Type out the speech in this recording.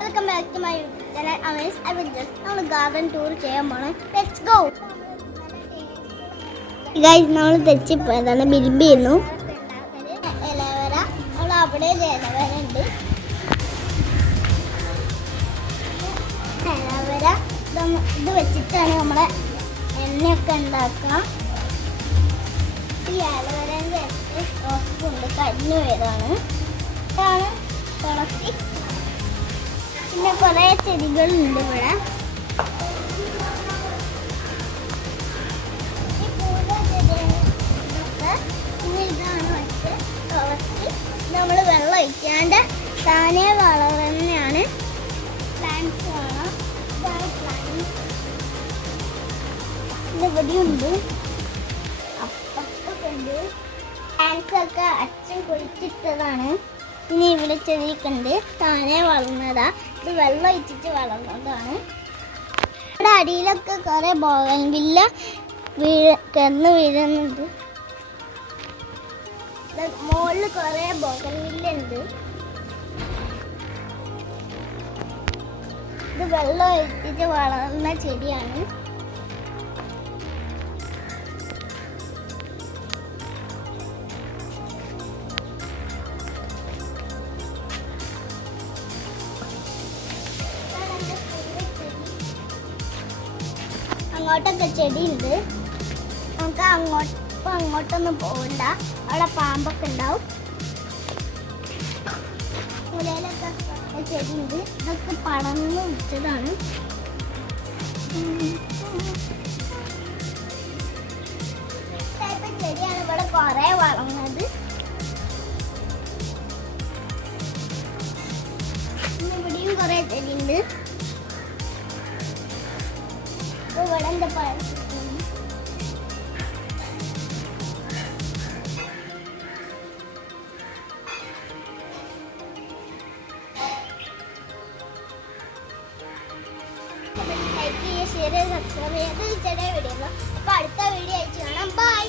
Welcome back to my channel amaze adventures. നമ്മൾ garden tour ചെയ്യാൻ പോകണം. Let's go guys. നമ്മൾ തെച്ചിപ്പോയതാണ്. ബിൽബി ചെയ്യുന്നു ഇലവര. നമ്മൾ അവിടെ ഇലവര ഉണ്ട്. ഇലവര ഇത് വെച്ചിട്ടാണ് നമ്മളെ എണ്ണയൊക്കെ ഉണ്ടാക്കുക. ഈ ഇലവരൻ്റെ റോസ്പുണ്ട് കരിഞ്ഞു പോയതാണ്. ഇതാണ് തുളസി. പിന്നെ കുറേ ചെടികളുണ്ട് ഇവിടെ. ഈ പൂവ് ചെടികളൊക്കെ. പിന്നെ ഇതാണ് മറ്റ് തുളസി. നമ്മൾ വെള്ളം ഒഴിക്കാണ്ട് താനേ വളരുന്നതാണ്. പ്ലാന്റ്സ് കാണാം. ഇതാണ് പ്ലാന്റ്സ്. ഇവിടെയുണ്ട്, അപ്പുറത്തൊക്കെ ഉണ്ട്. പ്ലാന്റ്സ് ഒക്കെ അച്ഛൻ കുഴിച്ചിട്ടതാണ്. പിന്നെ ഇവിടെ ചെടിയൊക്കെ താനെ വളർന്നതാ. ഇത് വെള്ളം ഒഴിച്ചിട്ട് വളർന്നതാണ്. ഇവിടെ അടിയിലൊക്കെ കുറേ ബോഗൻവില്ല കിടന്ന് വീഴുന്നുണ്ട്. മുകളിൽ കുറേ ബോഗൻവില്ല ഉണ്ട്. ഇത് വെള്ളം ഒഴിച്ചിട്ട് വളർന്ന ചെടിയാണ്. അങ്ങോട്ടൊക്കെ ചെടിയുണ്ട്. നമുക്ക് അങ്ങോട്ടൊന്നും പോകണ്ട. അവിടെ പാമ്പൊക്കെ ഉണ്ടാവും. മുലയിലൊക്കെ ചെടിയുണ്ട്. ഇതൊക്കെ പടർന്ന് വെച്ചതാണ്. ചെടിയാണ് ഇവിടെ കുറേ വളർന്നത്. ഇവിടെയും കുറേ ചെടിയുണ്ട്. ഇവിടെ എന്താ പറയുക, ലൈക്ക് ചെയ്യുക, ഷെയർ ചെയ്യുക, സബ്സ്ക്രൈബ് ചെയ്യുക. ഈ ചെറിയ വീഡിയോ. അപ്പോൾ അടുത്ത വീഡിയോ അയച്ചു കാണാം. ബൈ.